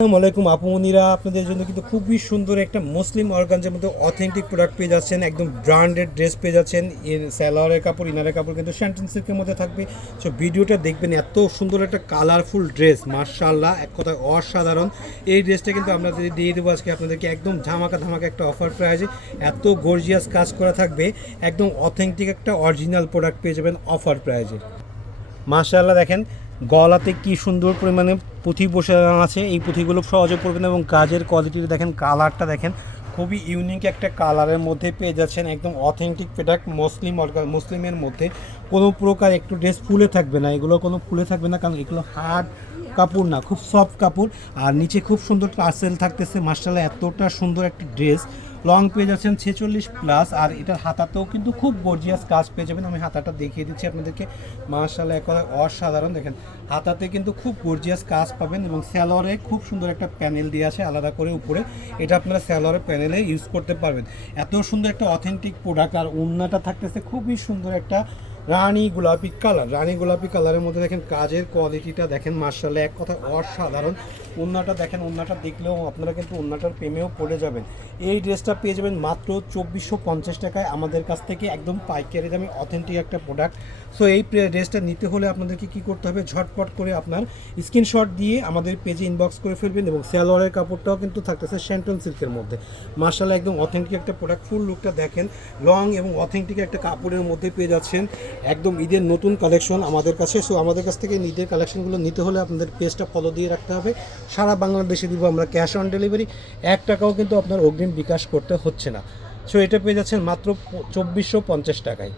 আসসালামু আলাইকুম আপুমনিরা, আপনাদের জন্য কিন্তু খুবই সুন্দর একটা মুসলিম অর্গানজার মধ্যে অথেন্টিক প্রোডাক্ট পেয়ে যাচ্ছেন। একদম ব্র্যান্ডেড ড্রেস পেয়ে যাচ্ছেন। এর স্যালোয়ারের কাপড়, ইনারের কাপড় কিন্তু শ্যান্টন সিল্কের মধ্যে থাকবে। সো ভিডিওটা দেখবেন, এত সুন্দর একটা কালারফুল ড্রেস, মাশাআল্লাহ, এক কথায় অসাধারণ। এই ড্রেসটা কিন্তু আমরা দিয়ে দেবো আজকে আপনাদেরকে একদম ধামাকা একটা অফার প্রাইজে। এত গর্জিয়াস কাজ করা থাকবে, একদম অথেন্টিক একটা অরিজিনাল প্রোডাক্ট পেয়ে যাবেন অফার প্রাইজে। মাশাআল্লাহ, দেখেন গলাতে কি সুন্দর পরিমাণে পুঁথি বসে আছে। এই পুঁথিগুলো সহজে পড়বেন এবং কাজের কোয়ালিটিটা দেখেন, কালারটা দেখেন, খুবই ইউনিক একটা কালারের মধ্যে পেয়ে যাচ্ছেন। একদম অথেন্টিক প্রোডাক্ট মুসলিমের মধ্যে কোনো প্রকার একটু ড্রেস ফুলে থাকবে না, এগুলো কোনো ফুলে থাকবে না, কারণ এগুলো হার্ড কাপড় না, খুব সফট কাপড়। আর নিচে খুব সুন্দর টার্সেল থাকতেছে। মাশাআল্লাহ, এতটা সুন্দর একটি ড্রেস। লং পেয়ে যাচ্ছেন 46+, আর এটার হাতাতেও কিন্তু খুব গর্জিয়াস কাজ পেয়ে যাবেন। আমি হাতাটা দেখিয়ে দিচ্ছি আপনাদেরকে। মাশাআল্লাহ, এক কথায় অসাধারণ। দেখেন হাতাতে কিন্তু খুব গর্জিয়াস কাজ পাবেন এবং স্যালোয়ারে খুব সুন্দর একটা প্যানেল দিয়ে আছে আলাদা করে উপরে। এটা আপনারা স্যালোয়ারের প্যানেলে ইউজ করতে পারবেন। এত সুন্দর একটা অথেন্টিক প্রোডাক্ট। আর ওড়নাটা থাকতেছে খুবই সুন্দর একটা রানী গোলাপি কালারের মধ্যে। দেখেন কাজের কোয়ালিটিটা দেখেন, মাশাআল্লাহ, এক কথা অসাধারণ। ওড়নাটা দেখেন, ওড়নাটা দেখলেও আপনারা কিন্তু ওড়নাটার প্রেমেও পড়ে যাবেন। এই ড্রেসটা পেয়ে যাবেন মাত্র 2450 টাকায় আমাদের কাছ থেকে, একদম পাইকারি দামে অথেন্টিক একটা প্রোডাক্ট। সো এই ড্রেসটা নিতে হলে আপনাদেরকে কী করতে হবে, ঝটপট করে আপনার স্ক্রিনশট দিয়ে আমাদের পেজে ইনবক্স করে ফেলবেন। এবং সালোয়ারের কাপড়টাও কিন্তু থাকতেছে শ্যান্টন সিল্কের মধ্যে। মাশাআল্লাহ, একদম অথেন্টিক একটা প্রোডাক্ট। ফুল লুকটা দেখেন, লং এবং অথেন্টিক একটা কাপড়ের মধ্যে পেয়ে যাচ্ছেন। একদম ঈদের নতুন কালেকশন আমাদের কাছে। সো আমাদের কাছ থেকে ঈদের কালেকশনগুলো নিতে হলে আপনাদের পেজটা ফলো দিয়ে রাখতে হবে। সারা বাংলাদেশে দিব আমরা ক্যাশ অন ডেলিভারি। 1 টাকাও কিন্তু আপনার অগ্রিম বিকাশ করতে হচ্ছে না। সো এটা পেয়ে যাচ্ছেন মাত্র 2450 টাকায়।